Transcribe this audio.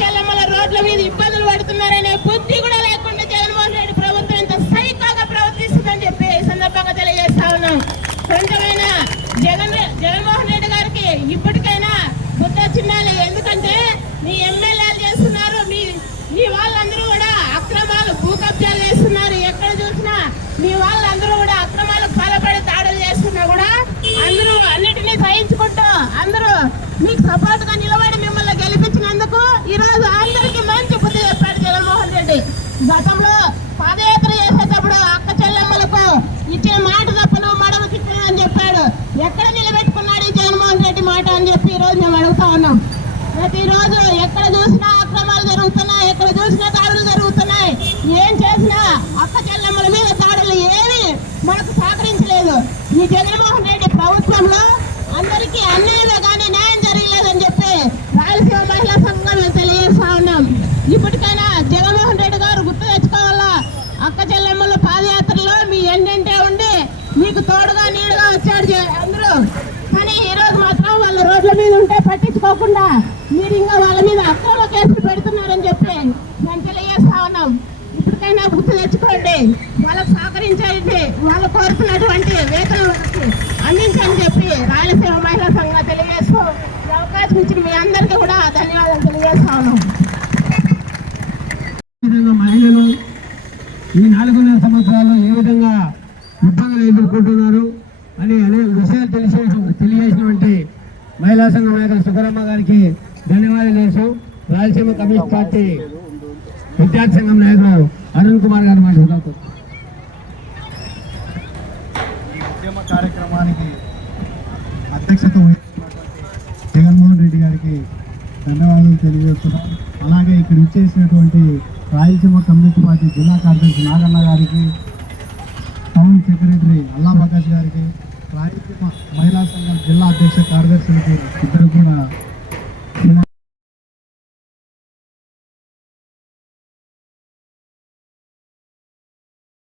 చెల్లెమ్మల రోడ్ల మీద ఇబ్బందులు పడుతున్నారనే బుద్ధి కూడా లేకుండా జగన్మోహన్ రెడ్డి ప్రభుత్వం ఇంత సైకోగా ప్రవర్తిస్తుందని చెప్పి ఈ సందర్భంగా తెలియజేస్తా ఉన్నాం. కొంచెమైనా జగన్మోహన్ రెడ్డి గారికి ఇప్పటికైనా బుద్ధి వచ్చిండాలి. ఎందుకంటే మీ ఎమ్మెల్యేలు చేస్తున్నారు, మీ వాళ్ళందరూ కూడా అక్రమాలు భూ కబ్జాలు చేస్తున్నారు. ఎక్కడ చూసినా మీ వాళ్ళందరూ కూడా అక్రమాలకు పాల్పడి దాడులు చేస్తున్నా కూడా అందరూ అన్నిటినీ సహించుకుంటూ అందరూ మీకు సపోర్ట్ గా నిలబడి మిమ్మల్ని గెలిపించినందుకు ఈ రోజు అందరికీ మంచి బుద్ధి చెప్పాడు జగన్మోహన్ రెడ్డి. గతంలో పాదయాత్ర చేసేటప్పుడు అక్క చెల్లెమ్మలకు ఇచ్చిన మాట తప్పను మడమ తిప్పను అని చెప్పాడు. ఎక్కడ నిలబెట్టుకున్నాడు ఈ జగన్మోహన్ రెడ్డి మాట అని చెప్పి ఈ రోజు మేము అడుగుతా ఉన్నాం. ప్రతిరోజు ఎక్కడ చూసినా అక్రమాలు జరుగుతున్నాయి, ఎక్కడ చూసినా దాడులు జరుగుతున్నాయి. ఏం చేసినా అక్క చెల్లెమ్మల మీద దాడులు ఏమి మనకు సహకరించలేదు. ఈ జగన్మోహన్ రెడ్డి ప్రభుత్వంలో అందరికీ అన్యాయమే కానీ న్యాయం జరగలేదని చెప్పి రాయలసీమ మహిళా సంఘం తెలియజేస్తా ఉన్నాం. ఇప్పటికైనా జగన్మోహన్ రెడ్డి గారు గుర్తు తెచ్చుకోవాలా. అక్క చెల్లెమ్మల పాదయాత్రలో మీ ఎండంటే ఉండి మీకు తోడుగా నీడుగా వచ్చాడు అందరూ. కానీ ఈ రోజు మాత్రం వాళ్ళ రోడ్ల మీద ఉంటే పట్టించుకోకుండా మీరు ఇంకా వాళ్ళ మీద అక్రమ కేసులు పెడుతున్నారని చెప్పి మేము తెలియజేస్తా ఉన్నాం. ఇప్పటికైనా గుర్తు తెచ్చుకోండి, వాళ్ళకు సహకరించండి, వాళ్ళు కోరుతున్నటువంటి వేతనం అందించని చెప్పి రాయలసీమ మహిళా సంఘం తెలియజేస్తూ ఈ అవకాశం ఇచ్చిన మీ అందరికీ కూడా ధన్యవాదాలు తెలియజేస్తా ఉన్నాం. మహిళలు ఈ 4.5 సంవత్సరాలు ఏ విధంగా ఇబ్బందులు ఎదుర్కొంటున్నారు అని అనేక విషయాలు తెలియజేసినటువంటి మహిళా సంఘం నాయకులు సుబ్బరమ్మ గారికి ధన్యవాదాలు చేస్తూ రాయలసీమ కమ్యూనిస్ట్ పార్టీ విద్యార్థి సంఘం నాయకులు అరుణ్ కుమార్ గారు మాట్లాడుతూ ఈ ఉద్యమ కార్యక్రమానికి అధ్యక్షత వహిస్తున్నటువంటి జగన్మోహన్ రెడ్డి గారికి ధన్యవాదాలు తెలియజేస్తున్నాం. అలాగే ఇక్కడ ఇచ్చేసినటువంటి రాయలసీమ కమ్యూనిస్ట్ పార్టీ జిల్లా కార్యదర్శి నాగన్న గారికి, టౌన్ సెక్రటరీ అల్లా ప్రకాష్ గారికి, రాయలసీమ మహిళా సంఘం జిల్లా అధ్యక్ష కార్యదర్శులకి ఇద్దరు కూడా